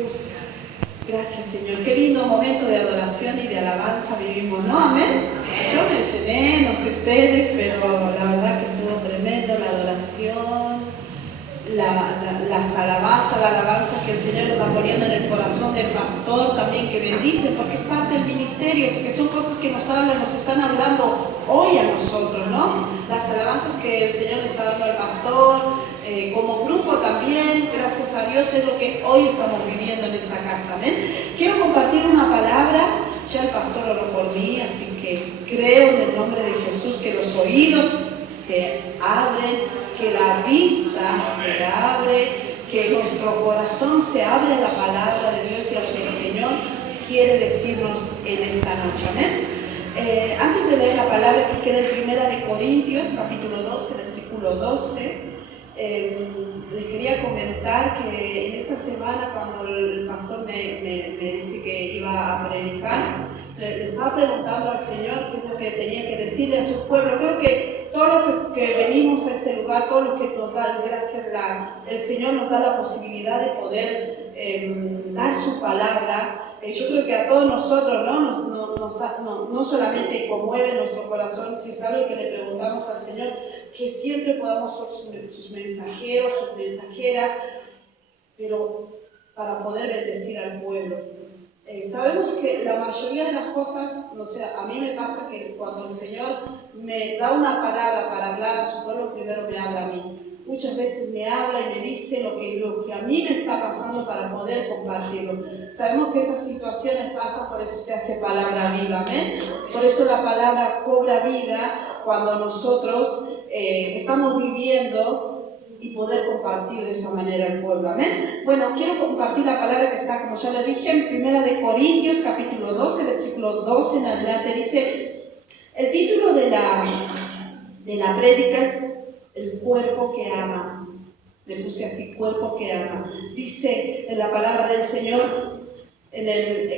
Jesús. Gracias, Señor. Qué lindo momento de adoración y de alabanza vivimos, ¿no? Amén. Yo me llené, no sé ustedes, pero la verdad que estuvo tremendo la adoración, las alabanzas, la alabanza que el Señor está poniendo en el corazón del pastor también, que bendice, porque es parte del ministerio, porque son cosas que nos hablan, nos están hablando hoy a nosotros, ¿no? Las alabanzas que el Señor está dando al pastor, como grupo también, gracias a Dios, es lo que hoy estamos viviendo en esta casa, ¿amén? Quiero compartir una palabra, ya el pastor oró por mí, así que creo en el nombre de Jesús que los oídos se abren, que la vista se abre, que nuestro corazón se abre a la palabra de Dios y a lo que el Señor quiere decirnos en esta noche, amén. Antes de leer la palabra que queda en 1 Corintios, capítulo 12, versículo 12, les quería comentar que en esta semana, cuando el pastor me dice que iba a predicar, le estaba preguntando al Señor qué es lo que tenía que decirle a su pueblo. Creo que todos los que venimos a este lugar, todos los que nos dan gracias, el Señor nos da la posibilidad de poder dar su palabra. Yo creo que a todos nosotros, no solamente conmueve nuestro corazón, si es algo que le preguntamos al Señor, que siempre podamos ser sus mensajeros, sus mensajeras, pero para poder bendecir al pueblo. Sabemos que la mayoría de las cosas, a mí me pasa que cuando el Señor me da una palabra para hablar a su pueblo, primero me habla a mí. Muchas veces me habla y me dice lo que a mí me está pasando para poder compartirlo. Sabemos que esas situaciones pasan, por eso se hace palabra viva, ¿amén? Por eso la palabra cobra vida cuando nosotros estamos viviendo y poder compartir de esa manera el pueblo, amén. Bueno, quiero compartir la palabra que está, como ya le dije, en 1 Corintios, capítulo 12, versículo 12 en adelante. Dice, el título de la prédica es el cuerpo que ama. Le puse así, cuerpo que ama. Dice en la palabra del Señor,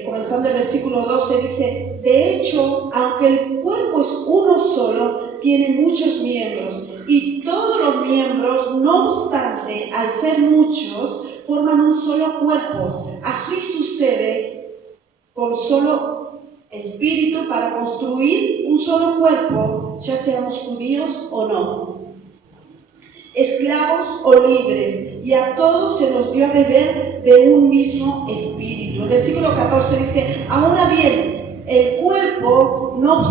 comenzando el versículo 12, dice, de hecho, aunque el cuerpo es uno solo, tiene muchos miembros, y todos los miembros, no obstante, al ser muchos, forman un solo cuerpo. Así sucede con solo espíritu para construir un solo cuerpo, ya seamos judíos o no, esclavos o libres, y a todos se nos dio a beber de un mismo espíritu. El versículo 14 dice, ahora bien, el cuerpo no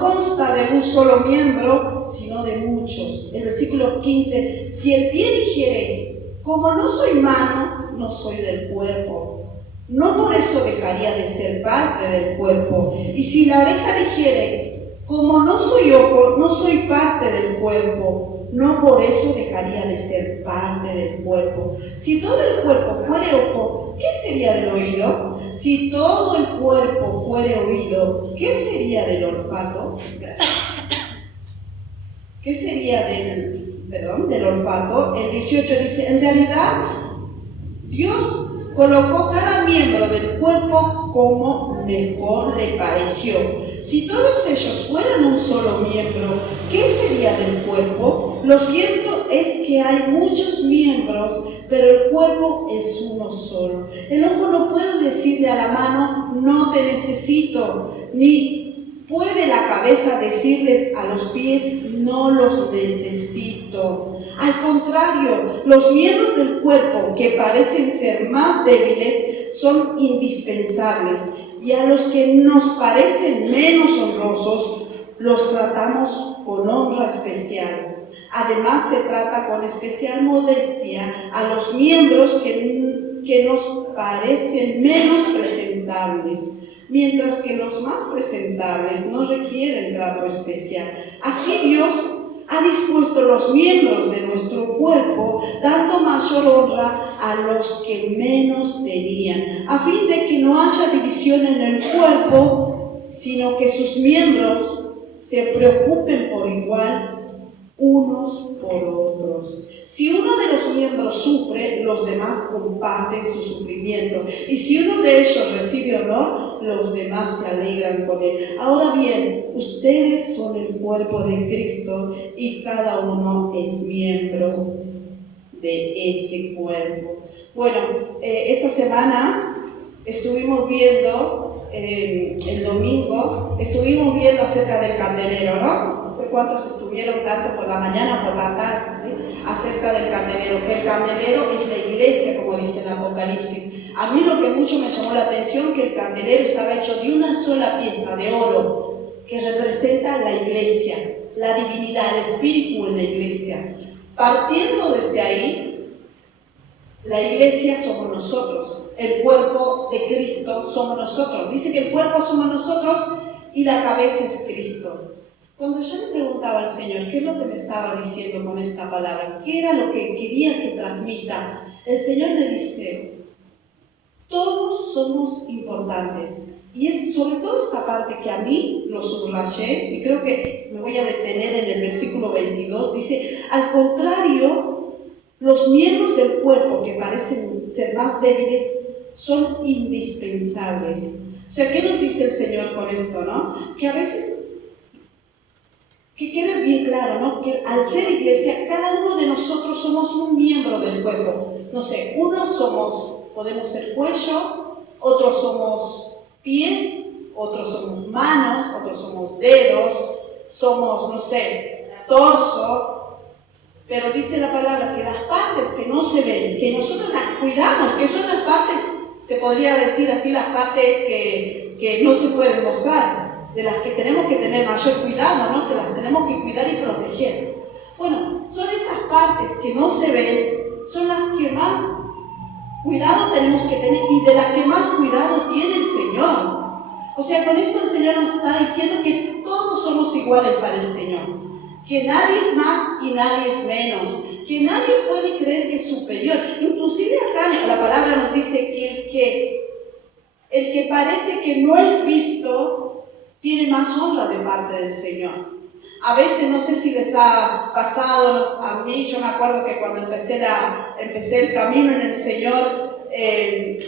consta de un solo miembro, sino de muchos. El versículo 15, si el pie dijere, como no soy mano, no soy del cuerpo, no por eso dejaría de ser parte del cuerpo. Y si la oreja dijere, como no soy ojo, no soy parte del cuerpo, no por eso dejaría de ser parte del cuerpo. Si todo el cuerpo fuere ojo, ¿qué sería del oído? Si todo el cuerpo fuere oído, ¿qué sería del olfato? Gracias. ¿Qué sería del olfato? El 18 dice, en realidad, Dios colocó cada miembro del cuerpo como mejor le pareció. Si todos ellos fueran un solo miembro, ¿qué sería del cuerpo? Lo cierto es que hay muchos miembros, pero el cuerpo es uno solo. El ojo no puede decirle a la mano, no te necesito, ni puede la cabeza decirles a los pies, no los necesito. Al contrario, los miembros del cuerpo que parecen ser más débiles son indispensables, y a los que nos parecen menos honrosos los tratamos con honra especial. Además, se trata con especial modestia a los miembros que nos parecen menos presentables, mientras que los más presentables no requieren trato especial. Así Dios ha dispuesto los miembros de nuestro cuerpo, dando mayor honra a los que menos tenían, a fin de que no haya división en el cuerpo, sino que sus miembros se preocupen por igual unos por otros. Si uno de los miembros sufre, los demás comparten su sufrimiento, y si uno de ellos recibe honor, los demás se alegran con él. Ahora bien, ustedes son el cuerpo de Cristo y cada uno es miembro de ese cuerpo. Bueno, esta semana estuvimos viendo, el domingo, estuvimos viendo acerca del candelero, ¿no? No sé cuántos estuvieron tanto por la mañana o por la tarde, acerca del candelero, que el candelero es la iglesia, como dice el Apocalipsis. A mí lo que mucho me llamó la atención, que el candelero estaba hecho de una sola pieza de oro, que representa la iglesia, la divinidad, el espíritu en la iglesia. Partiendo desde ahí, la iglesia somos nosotros, el cuerpo de Cristo somos nosotros. Dice que el cuerpo somos nosotros y la cabeza es Cristo. Cuando yo le preguntaba al Señor qué es lo que me estaba diciendo con esta palabra, qué era lo que quería que transmita, el Señor me dice: todos somos importantes. Y es sobre todo esta parte que a mí lo subrayé, y creo que me voy a detener en el versículo 22, dice: al contrario, los miembros del cuerpo que parecen ser más débiles son indispensables. O sea, ¿qué nos dice el Señor con esto, no? Que a veces, que quede bien claro, ¿no? Que al ser iglesia, cada uno de nosotros somos un miembro del cuerpo. No sé, podemos ser cuello, otros somos pies, otros somos manos, otros somos dedos, somos, no sé, torso. Pero dice la palabra que las partes que no se ven, que nosotros las cuidamos, que son las partes, se podría decir así, las partes que no se pueden mostrar, de las que tenemos que tener mayor cuidado, ¿no? Que las tenemos que cuidar y proteger. Bueno, son esas partes que no se ven, son las que más cuidado tenemos que tener y de las que más cuidado tiene el Señor. O sea, con esto el Señor nos está diciendo que todos somos iguales para el Señor, que nadie es más y nadie es menos, que nadie puede creer que es superior. Inclusive acá la palabra nos dice que el que parece que no es visto tiene más honra de parte del Señor. A veces, no sé si les ha pasado, a mí, yo me acuerdo que cuando empecé el camino en el Señor,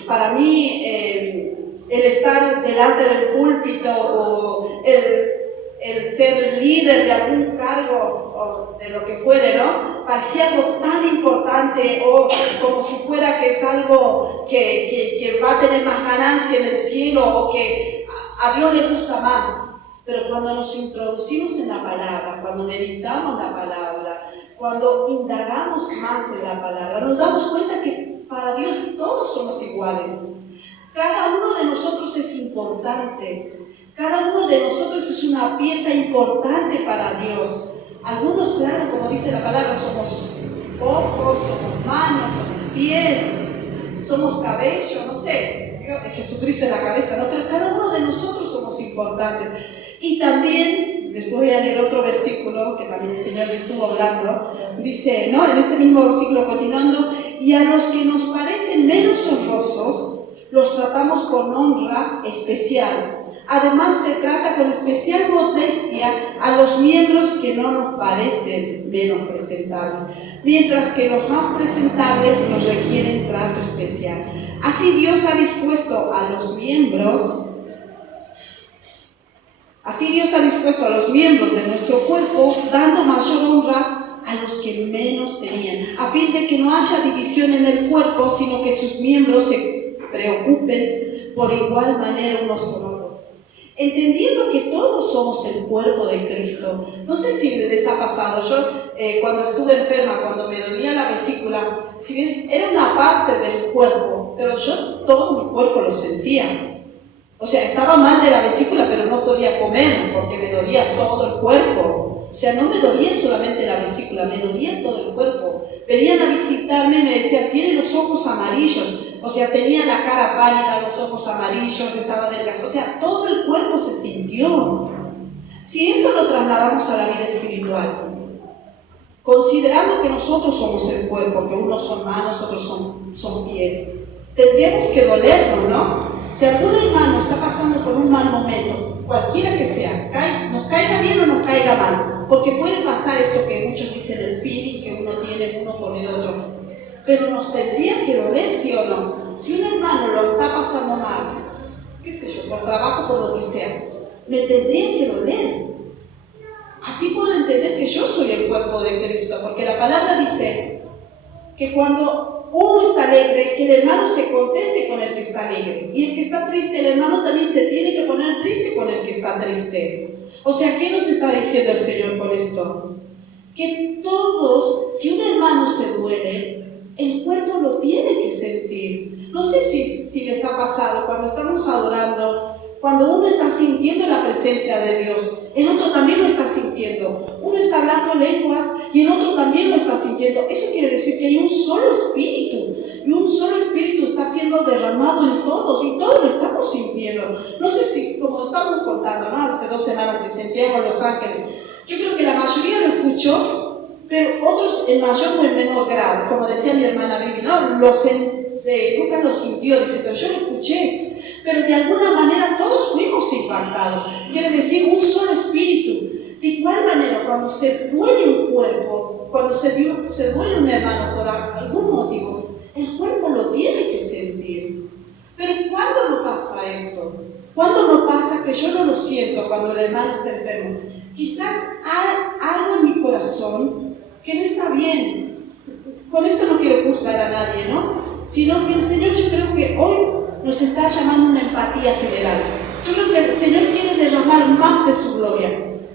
para mí el estar delante del púlpito o el ser líder de algún cargo o de lo que fuere, ¿no? Parecía algo tan importante, o como si fuera que es algo que va a tener más ganancia en el cielo, o que a Dios le gusta más. Pero cuando nos introducimos en la palabra, cuando meditamos la palabra, cuando indagamos más en la palabra, nos damos cuenta que para Dios todos somos iguales. Cada uno de nosotros es importante. Cada uno de nosotros es una pieza importante para Dios. Algunos, claro, como dice la palabra, somos ojos, somos manos, somos pies, somos cabello, no sé. Jesucristo en la cabeza, ¿no? Pero cada uno de nosotros somos importantes. Y también, después voy a leer otro versículo que también el Señor me estuvo hablando, dice, ¿no? En este mismo versículo continuando: y a los que nos parecen menos honrosos, los tratamos con honra especial. Además, se trata con especial modestia a los miembros que no nos parecen menos presentables, mientras que los más presentables nos requieren trato especial. Así Dios ha dispuesto a los miembros de nuestro cuerpo, dando mayor honra a los que menos tenían, a fin de que no haya división en el cuerpo, sino que sus miembros se preocupen por igual manera unos por otros. Entendiendo que todos somos el cuerpo de Cristo. No sé si les ha pasado, yo cuando estuve enferma, cuando me dolía la vesícula, si bien era una parte del cuerpo, pero yo todo mi cuerpo lo sentía. O sea, estaba mal de la vesícula, pero no podía comer porque me dolía todo el cuerpo. O sea, no me dolía solamente la vesícula, me dolía todo el cuerpo. Venían a visitarme y me decían: tiene los ojos amarillos. O sea, tenía la cara pálida, los ojos amarillos, estaba delgado. O sea, todo el cuerpo se sintió. Si esto lo trasladamos a la vida espiritual, considerando que nosotros somos el cuerpo, que unos son manos, otros son pies, tendríamos que dolernos, ¿no? Si algún hermano está pasando por un mal momento, cualquiera que sea, nos caiga bien o nos caiga mal, porque puede pasar esto que muchos dicen, el feeling que uno tiene uno con el otro, pero nos tendría que doler, ¿sí o no? Si un hermano lo está pasando mal, qué sé yo, por trabajo, por lo que sea, me tendría que doler. Así puedo entender que yo soy el cuerpo de Cristo, porque la palabra dice que cuando uno está alegre, que el hermano se contente con el que está alegre. Y el que está triste, el hermano también se tiene que poner triste con el que está triste. O sea, ¿qué nos está diciendo el Señor con esto? Que todos, si un hermano se duele, el cuerpo lo tiene que sentir. No sé si les ha pasado cuando estamos adorando, cuando uno está sintiendo la presencia de Dios, el otro también lo está sintiendo. Uno está hablando lenguas y el otro también lo está sintiendo. Eso quiere decir que hay un solo espíritu, y un solo espíritu está siendo derramado en todos, y todos lo estamos sintiendo. No sé si, como estamos contando, ¿no? Hace 2 semanas que sentíamos Los Ángeles, yo creo que la mayoría lo escuchó, pero otros en mayor o en menor grado. Como decía mi hermana Vivi, ¿no? Lucas lo sintió, dice, pero yo lo escuché. Pero de alguna manera todos fuimos impactados. Quiere decir un solo espíritu. De igual manera, cuando se duele un cuerpo, cuando se duele un hermano por algún motivo, el cuerpo lo tiene que sentir. Pero ¿cuándo no pasa esto? ¿Cuándo no pasa que yo no lo siento cuando el hermano está enfermo? Quizás hay algo en mi corazón que no está bien. Con esto no quiero juzgar a nadie, ¿no? Sino que el Señor, yo creo que hoy nos está llamando a una empatía general. Yo creo que el Señor quiere derramar más de su gloria,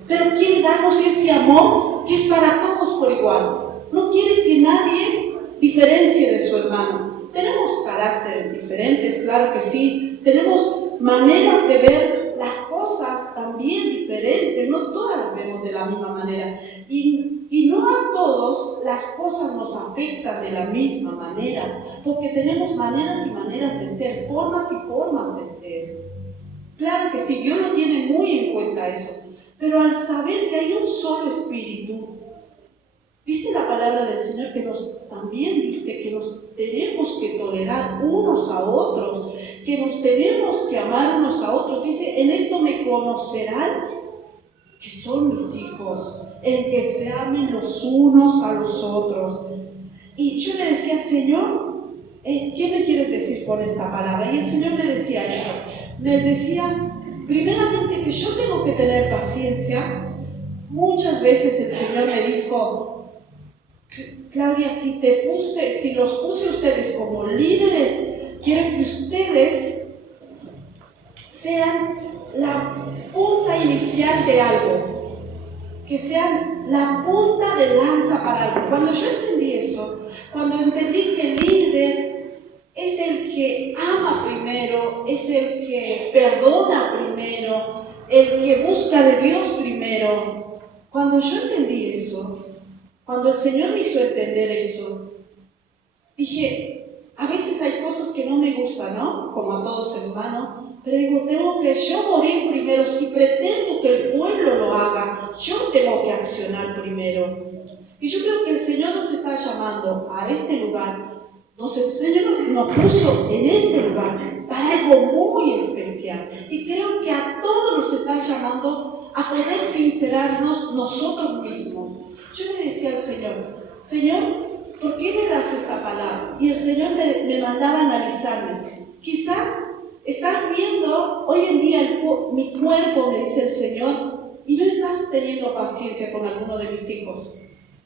pero quiere darnos ese amor que es para todos por igual. No quiere que nadie diferencie de su hermano. Tenemos caracteres diferentes, claro que sí. Tenemos maneras de ver las cosas también diferentes. No todas las vemos de la misma manera. Y no a todos las cosas nos afectan de la misma manera, porque tenemos maneras y maneras de ser, formas y formas de ser. Claro que sí, Dios lo tiene muy en cuenta eso, pero al saber que hay un solo espíritu, dice la palabra del Señor que también dice que nos tenemos que tolerar unos a otros, que nos tenemos que amar unos a otros. Dice, en esto me conocerán que son mis hijos, en que se amen los unos a los otros. Y yo le decía, Señor, ¿qué me quieres decir con esta palabra? Y el Señor me decía esto. Me decía, primeramente, que yo tengo que tener paciencia. Muchas veces el Señor me dijo, Claudia, si los puse ustedes como líderes, quiero que ustedes sean la punta inicial de algo, que sean la punta de lanza para algo. Cuando yo entendí eso, cuando entendí que el líder es el que ama primero, es el que perdona primero, el que busca de Dios primero, cuando yo entendí eso, cuando el Señor me hizo entender eso, dije, a veces hay cosas que no me gustan, ¿no? Como a todos hermanos. Pero digo, tengo que yo morir primero. Si pretendo que el pueblo lo haga, yo tengo que accionar primero. Y yo creo que el Señor nos está llamando a este lugar. El Señor nos puso en este lugar para algo muy especial. Y creo que a todos nos está llamando a poder sincerarnos nosotros mismos. Yo le decía al Señor, Señor, ¿por qué me das esta palabra? Y el Señor me mandaba a analizarme. Quizás estás viendo hoy en día mi cuerpo, me dice el Señor, y no estás teniendo paciencia con alguno de mis hijos.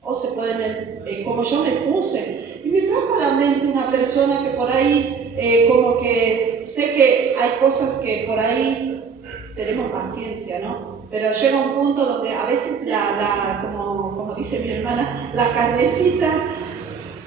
O se pueden, como yo me puse. Y me trajo a la mente una persona que por ahí, como que sé que hay cosas que por ahí tenemos paciencia, ¿no? Pero llega un punto donde a veces como dice mi hermana, la carnecita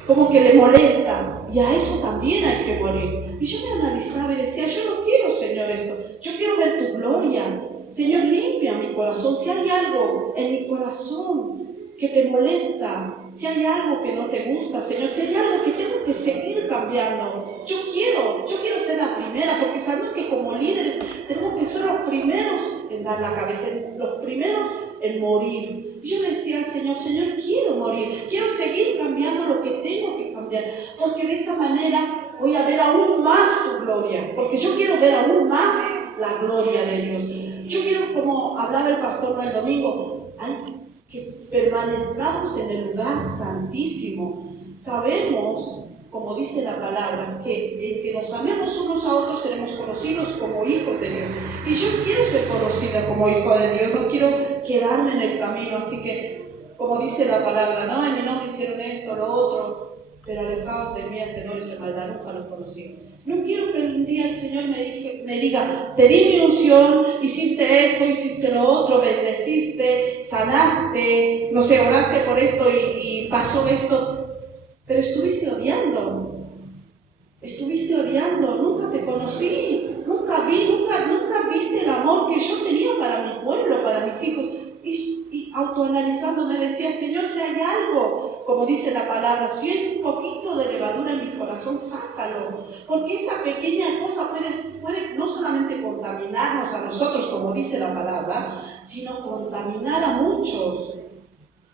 como que le molesta, y a eso también hay que morir. Y yo me analizaba y decía, yo no quiero, Señor, esto, yo quiero ver tu gloria. Señor, limpia mi corazón. Si hay algo en mi corazón que te molesta, si hay algo que no te gusta, Señor, si hay algo que tengo que seguir cambiando, yo quiero ser la primera, porque sabemos que como líderes tenemos que ser los primeros en dar la cabeza, los primeros en morir. Y yo decía al Señor, quiero morir, quiero seguir cambiando lo que tengo que cambiar, porque de esa manera voy a ver aún más tu gloria, porque yo quiero ver aún más la gloria de Dios. Yo quiero, como hablaba el pastor el domingo, que permanezcamos en el lugar santísimo. Sabemos, como dice la palabra, que nos amemos unos a otros seremos conocidos como hijos de Dios. Y yo quiero ser conocida como hijo de Dios, no quiero quedarme en el camino. Así que, como dice la palabra, ¿no? En mi nombre hicieron esto, lo otro, pero al maldad, nunca lo conocí. No quiero que un día el Señor me diga, te di mi unción, hiciste esto, hiciste lo otro, bendeciste, sanaste, no sé, oraste por esto y pasó esto, pero estuviste odiando, nunca te conocí, nunca viste el amor que yo tenía para mi pueblo, para mis hijos. Y autoanalizando me decía, Señor, si hay algo, como dice la palabra, si hay un poquito de levadura en mi corazón, sácalo, porque esa pequeña cosa puede no solamente contaminarnos a nosotros, como dice la palabra, sino contaminar a muchos.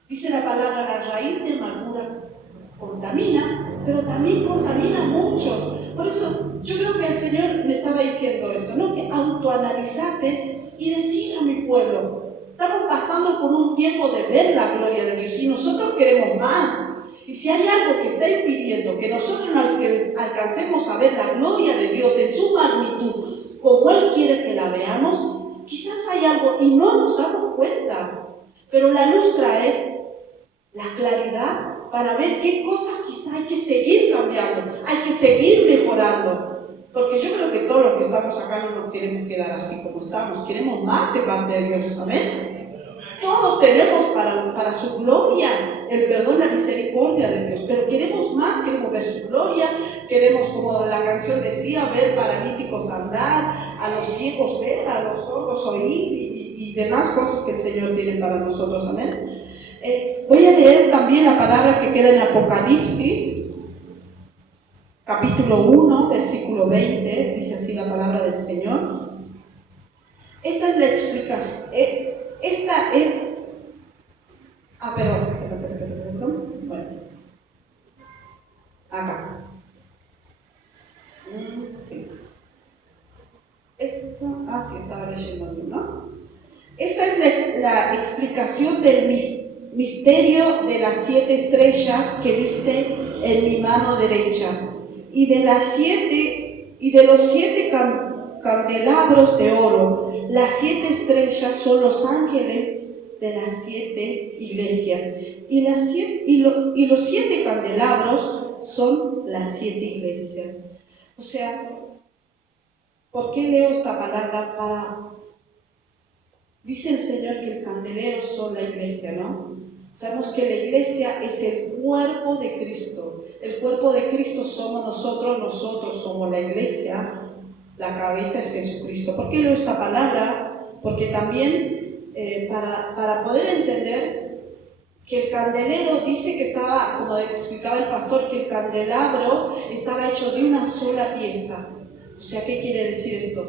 Dice la palabra, la raíz de amargura contamina, pero también contamina a muchos. Por eso yo creo que el Señor me estaba diciendo eso, ¿no? Que autoanalizate y decir a mi pueblo, estamos pasando por un tiempo de ver la gloria de Dios y nosotros queremos más. Y si hay algo que está impidiendo que nosotros alcancemos a ver la gloria de Dios en su magnitud, como Él quiere que la veamos, quizás hay algo y no nos damos cuenta. Pero la luz trae la claridad para ver qué cosas quizás hay que seguir cambiando, hay que seguir mejorando. Porque yo creo que todos los que estamos acá no nos queremos quedar así como estamos, queremos más de parte de Dios, amén. Todos tenemos para su gloria el perdón, la misericordia de Dios, pero queremos más, queremos ver su gloria, queremos, como la canción decía, ver paralíticos andar, a los ciegos ver, a los sordos oír y demás cosas que el Señor tiene para nosotros, amén. Voy a leer también la palabra que queda en Apocalipsis, capítulo 1, versículo 20, dice así la palabra del Señor. Esta es la explicación, perdón, bueno, acá, sí, sí, estaba leyendo bien, ¿no? Esta es la explicación del misterio de las 7 estrellas que viste en mi mano derecha, y de los 7 candelabros de oro. Las 7 estrellas son los ángeles de las 7 iglesias, y los 7 candelabros son las 7 iglesias. O sea, ¿por qué leo esta palabra? Dice el Señor que el candelero son la iglesia, ¿no? Sabemos que la iglesia es el cuerpo de Cristo. El cuerpo de Cristo somos nosotros somos la iglesia, la cabeza es Jesucristo. ¿Por qué leo esta palabra? Porque también para poder entender que el candelero dice que estaba, como explicaba el pastor, que el candelabro estaba hecho de una sola pieza. O sea, ¿qué quiere decir esto?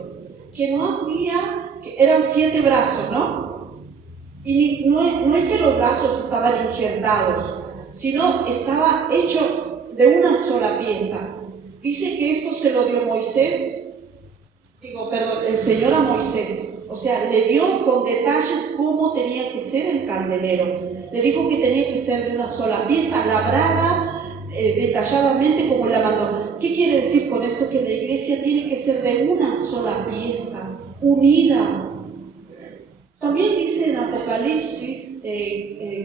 Que no había, que eran 7 brazos, ¿no? Y no es que los brazos estaban injertados, sino estaba hecho de una sola pieza. Dice que esto se lo dio el Señor a Moisés. O sea, le dio con detalles cómo tenía que ser el candelero. Le dijo que tenía que ser de una sola pieza, labrada detalladamente como la mandó. ¿Qué quiere decir con esto? Que la iglesia tiene que ser de una sola pieza, unida. También dice en Apocalipsis,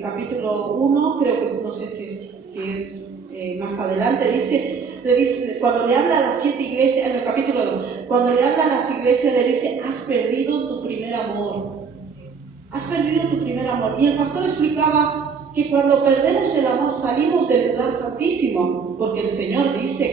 capítulo 1, creo que no sé si es más adelante, le dice, cuando le habla a las 7 iglesias, en el capítulo 2, cuando le habla a las iglesias, le dice, has perdido tu primer amor. Has perdido tu primer amor. Y el pastor explicaba que cuando perdemos el amor salimos del lugar santísimo, porque el Señor dice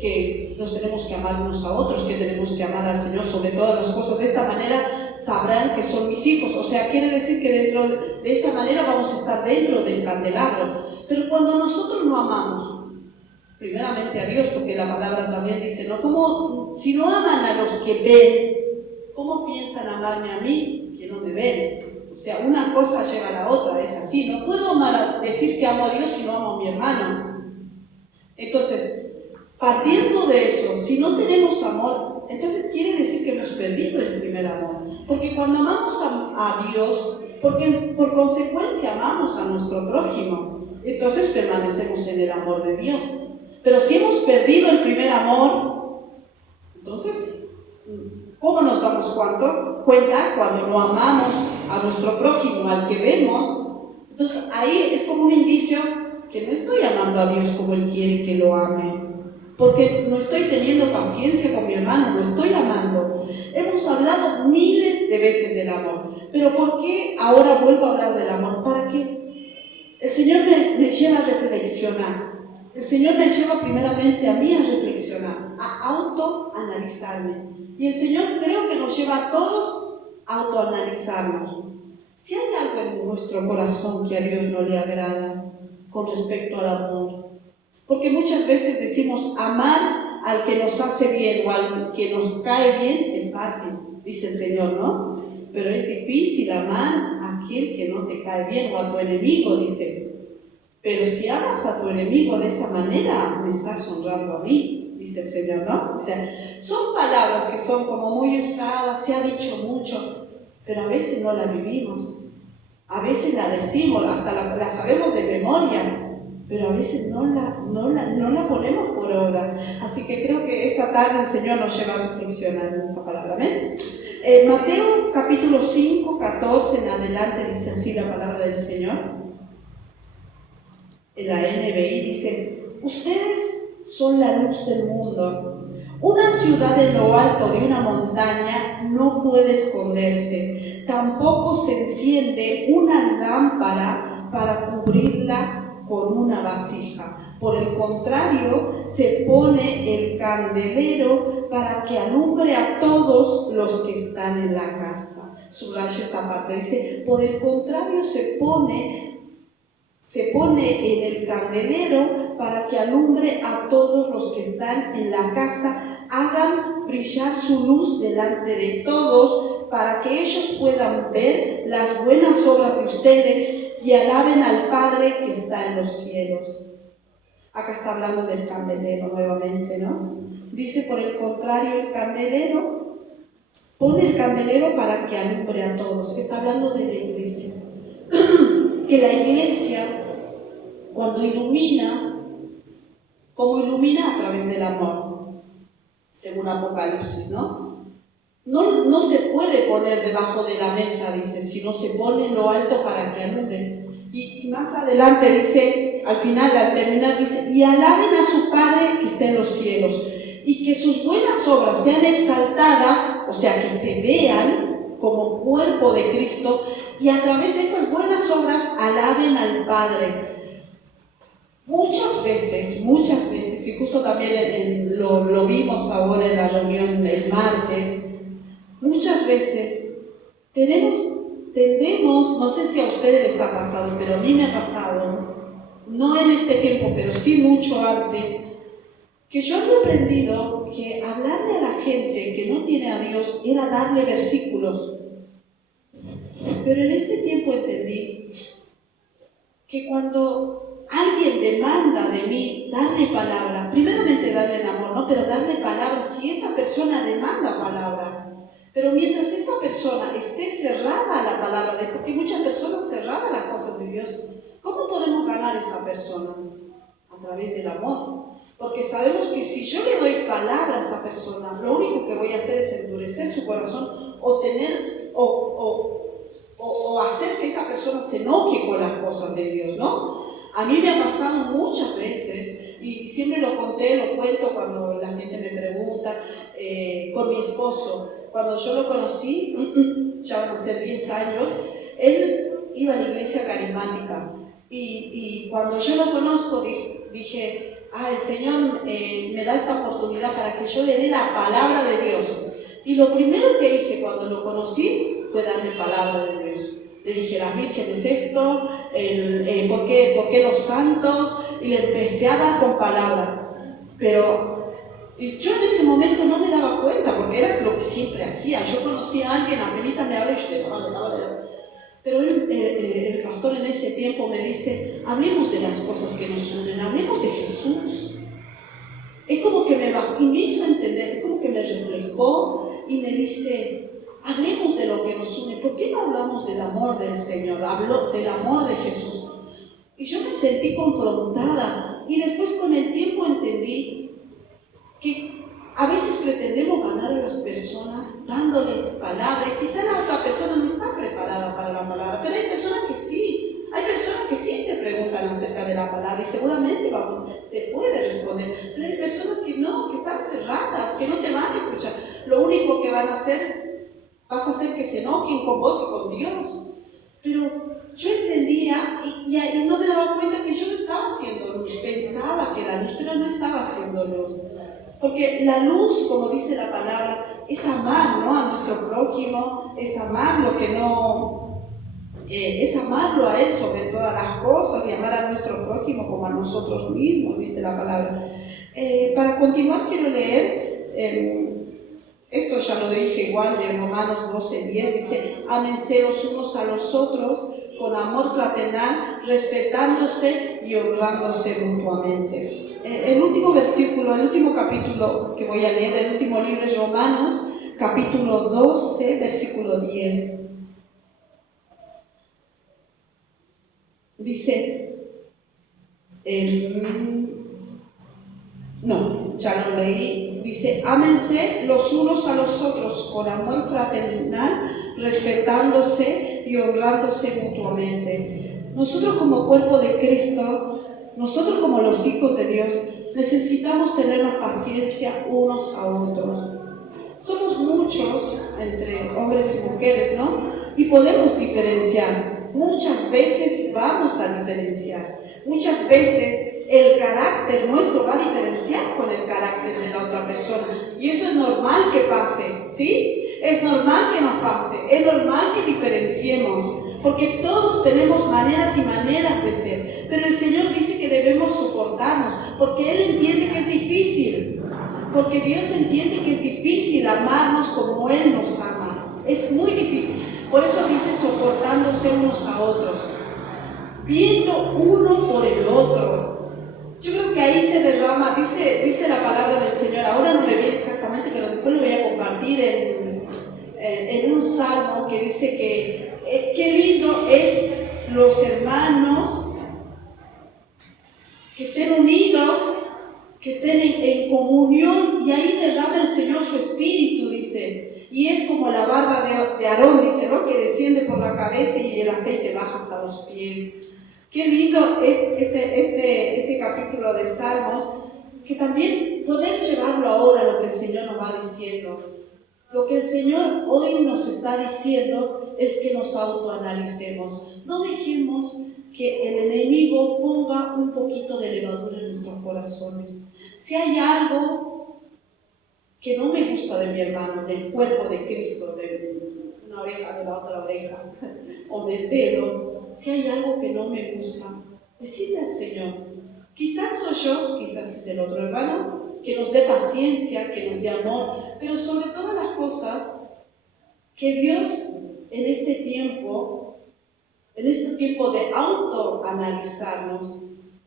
que nos tenemos que amar unos a otros, que tenemos que amar al Señor sobre todas las cosas. De esta manera sabrán que son mis hijos. O sea, quiere decir que dentro de esa manera vamos a estar dentro del candelabro. Pero cuando nosotros no amamos, primeramente a Dios, porque la palabra también dice, ¿no? ¿Cómo, si no aman a los que ven, cómo piensan amarme a mí que no me ven? O sea, una cosa lleva a la otra, es así. No puedo decir que amo a Dios si no amo a mi hermano. Entonces, partiendo de eso, si no tenemos amor, entonces quiere decir que hemos perdido el primer amor. Porque cuando amamos a Dios, porque por consecuencia amamos a nuestro prójimo, entonces permanecemos en el amor de Dios. Pero si hemos perdido el primer amor, entonces, ¿cómo nos damos cuenta cuando no amamos a nuestro prójimo, al que vemos? Entonces ahí es como un indicio que no estoy amando a Dios como Él quiere que lo ame. porque no estoy teniendo paciencia con mi hermano, no estoy amando. Hemos hablado miles de veces del amor, pero ¿por qué ahora vuelvo a hablar del amor? ¿Para qué? El Señor me lleva a reflexionar. El Señor me lleva primeramente a mí a reflexionar, a autoanalizarme. Y el Señor creo que nos lleva a todos a autoanalizarnos. Si hay algo en nuestro corazón que a Dios no le agrada con respecto al amor, porque muchas veces decimos amar al que nos hace bien o al que nos cae bien es fácil, dice el Señor, ¿no? Pero es difícil amar a aquel que no te cae bien o a tu enemigo, dice. Pero si amas a tu enemigo de esa manera, me estás honrando a mí, dice el Señor, ¿no? O sea, son palabras que son como muy usadas, se ha dicho mucho, pero a veces no la vivimos. A veces la decimos, hasta la sabemos de memoria, pero a veces no la ponemos por obra. Así que creo que esta tarde el Señor nos lleva a reflexionar en esa palabra. ¿Ven? Mateo capítulo 5, 14 en adelante dice así la palabra del Señor. En la NBI dice: ustedes son la luz del mundo. Una ciudad en lo alto de una montaña no puede esconderse. Tampoco se enciende una lámpara para cubrirla con una vasija. Por el contrario, se pone el candelero para que alumbre a todos los que están en la casa. Subraya esta parte, dice: por el contrario, se pone en el candelero para que alumbre a todos los que están en la casa. Hagan brillar su luz delante de todos para que ellos puedan ver las buenas obras de ustedes y alaben al Padre que está en los cielos. Acá está hablando del candelero nuevamente, ¿no? Dice: por el contrario, el candelero, pone el candelero para que alumbre a todos. Está hablando de la iglesia. Que la iglesia, cuando ilumina, como ilumina a través del amor, según Apocalipsis, ¿no? No se puede poner debajo de la mesa, dice, sino se pone en lo alto para que alumbre. Y más adelante dice, al final, al terminar, dice: y alaben a su Padre que está en los cielos, y que sus buenas obras sean exaltadas, o sea, que se vean como cuerpo de Cristo, y a través de esas buenas obras alaben al Padre. Muchas veces, y justo también lo vimos ahora en la reunión del martes, muchas veces tendemos, no sé si a ustedes les ha pasado, pero a mí me ha pasado, no en este tiempo, pero sí mucho antes, que yo he aprendido que hablarle a la gente que no tiene a Dios era darle versículos. Pero en este tiempo entendí que cuando alguien demanda de mí darle palabra, primeramente darle el amor, ¿no? Pero darle palabra si esa persona demanda palabra. Pero mientras esa persona esté cerrada a la palabra de Dios, porque hay muchas personas cerradas a las cosas de Dios, ¿cómo podemos ganar a esa persona? A través del amor. Porque sabemos que si yo le doy palabra a esa persona, lo único que voy a hacer es endurecer su corazón o hacer que esa persona se enoje con las cosas de Dios, ¿no? A mí me ha pasado muchas veces, y siempre lo conté, lo cuento cuando la gente me pregunta, con mi esposo. Cuando yo lo conocí, ya van a ser 10 años, él iba a la iglesia carismática. Y cuando yo lo conozco, dije, el Señor me da esta oportunidad para que yo le dé la palabra de Dios. Y lo primero que hice cuando lo conocí fue darle palabra de Dios. Le dije: las vírgenes esto, ¿por qué los santos? Y le empecé a dar con palabra. Pero yo en ese momento no me daba cuenta, porque era lo que siempre hacía. Yo conocía a alguien, apenas me habla y yo le daba. Pero el pastor en ese tiempo me dice: hablemos de las cosas que nos unen, hablemos de Jesús. Es como que me hizo entender, es como que me reflejó y me dice: hablemos de lo que nos une. ¿Por qué no hablamos del amor del Señor? Habló del amor de Jesús. Y yo me sentí confrontada, y después con el tiempo entendí que a veces pretendemos ganar a las personas dándoles palabra, y quizá la otra persona no está preparada para la palabra, pero hay personas que sí. Hay personas que sí te preguntan acerca de la palabra y seguramente se puede responder, pero hay personas que estar cerradas, que no te van a escuchar. Lo único que van a hacer, vas a hacer que se enojen con vos y con Dios. Pero yo entendía y no me daba cuenta que yo no estaba haciendo luz. Pensaba que era luz, pero no estaba haciendo luz. Porque la luz, como dice la palabra, es amar, ¿no?, a nuestro prójimo, es amar lo que no, es amarlo a Él sobre todas las cosas y amar a nuestro prójimo como a nosotros mismos, dice la palabra. Para continuar quiero leer, esto ya lo dije igual de Romanos 12:10, dice: ámense los unos a los otros con amor fraternal, respetándose y honrándose mutuamente. El último versículo, el último capítulo que voy a leer, el último libro es Romanos, capítulo 12, versículo 10. Dice, ya lo leí, dice: ámense los unos a los otros con amor fraternal, respetándose y honrándose mutuamente. Nosotros como cuerpo de Cristo, nosotros como los hijos de Dios, necesitamos tener la paciencia unos a otros. Somos muchos, entre hombres y mujeres, ¿no? Y podemos diferenciar. Muchas veces vamos a diferenciar. Muchas veces el carácter nuestro va a diferenciar con el carácter de la otra persona. Y eso es normal que pase, ¿sí? Es normal que nos pase. Es normal que diferenciemos. Porque todos tenemos maneras y maneras de ser. Pero el Señor dice que debemos soportarnos. Porque Él entiende que es difícil. Porque Dios entiende que es difícil amarnos como Él nos ama. Es muy difícil. Por eso dice soportándose unos a otros, viendo uno por el otro. Yo creo que ahí se derrama, dice la palabra del Señor. Ahora no me viene exactamente, pero después lo voy a compartir en un salmo que dice que qué lindo es los hermanos que estén unidos, que estén en comunión, y ahí derrama el Señor su espíritu, dice. Y es como la barba de Aarón, dice, ¿no?, que desciende por la cabeza y el aceite baja hasta los pies. Qué lindo es este capítulo de Salmos, que también poder llevarlo ahora a lo que el Señor nos va diciendo. Lo que el Señor hoy nos está diciendo es que nos autoanalicemos. No dejemos que el enemigo ponga un poquito de levadura en nuestros corazones. Si hay algo que no me gusta de mi hermano, del cuerpo de Cristo, de una oreja, de la otra oreja, o del dedo, si hay algo que no me gusta, decirle al Señor. Quizás soy yo, quizás es el otro hermano, que nos dé paciencia, que nos dé amor, pero sobre todas las cosas, que Dios en este tiempo de autoanalizarnos,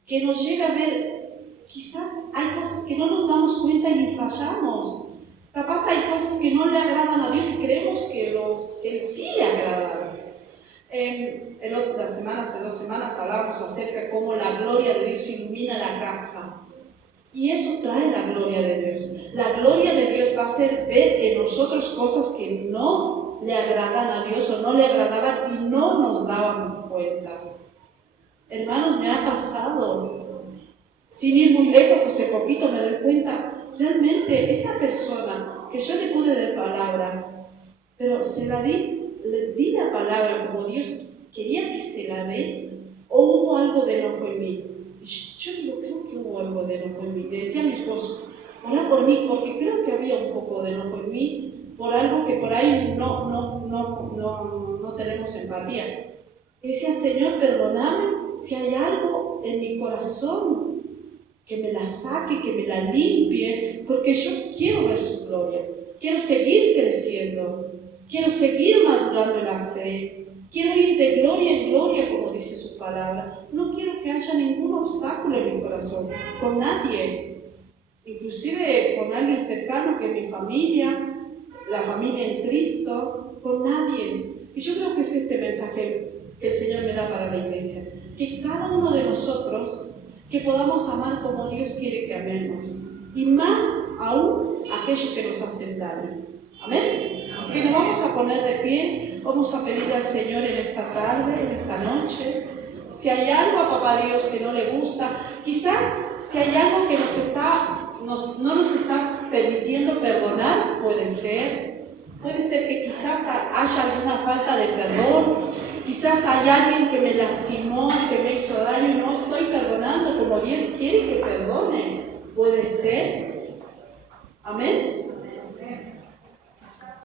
que nos lleve a ver. Quizás hay cosas que no nos damos cuenta y fallamos. Capaz hay cosas que no le agradan a Dios y creemos que Él sí le agrada. En 2 semanas hablamos acerca de cómo la gloria de Dios ilumina la casa. Y eso trae la gloria de Dios. La gloria de Dios va a hacer ver en nosotros cosas que no le agradan a Dios o no le agradaban y no nos daban cuenta. Hermanos, me ha pasado. Sin ir muy lejos, hace poquito me doy cuenta, realmente esta persona que yo le pude dar palabra, pero le di la palabra como Dios quería que se la dé, o hubo algo de enojo en mí. Yo digo, creo que hubo algo de enojo en mí. Le decía a mi esposo, orá por mí, porque creo que había un poco de enojo en mí, por algo que por ahí no tenemos empatía. Y decía, Señor, perdóname si hay algo en mi corazón, que me la saque, que me la limpie, porque yo quiero ver su gloria, quiero seguir creciendo, quiero seguir madurando en la fe, quiero ir de gloria en gloria, como dice su palabra. No quiero que haya ningún obstáculo en mi corazón, con nadie, inclusive con alguien cercano que es mi familia, la familia en Cristo, con nadie. Y yo creo que es este mensaje que el Señor me da para la iglesia, que cada uno de nosotros, que podamos amar como Dios quiere que amemos, y más aún aquellos que nos hacen daño. Amén. Así que nos vamos a poner de pie, vamos a pedir al Señor en esta tarde, en esta noche, si hay algo a Papá Dios que no le gusta, quizás si hay algo que no nos está queriendo perdonar, puede ser que quizás haya alguna falta de perdón, quizás hay alguien que me lastimó, que me hizo daño y no estoy perdonando como Dios quiere que perdone, puede ser.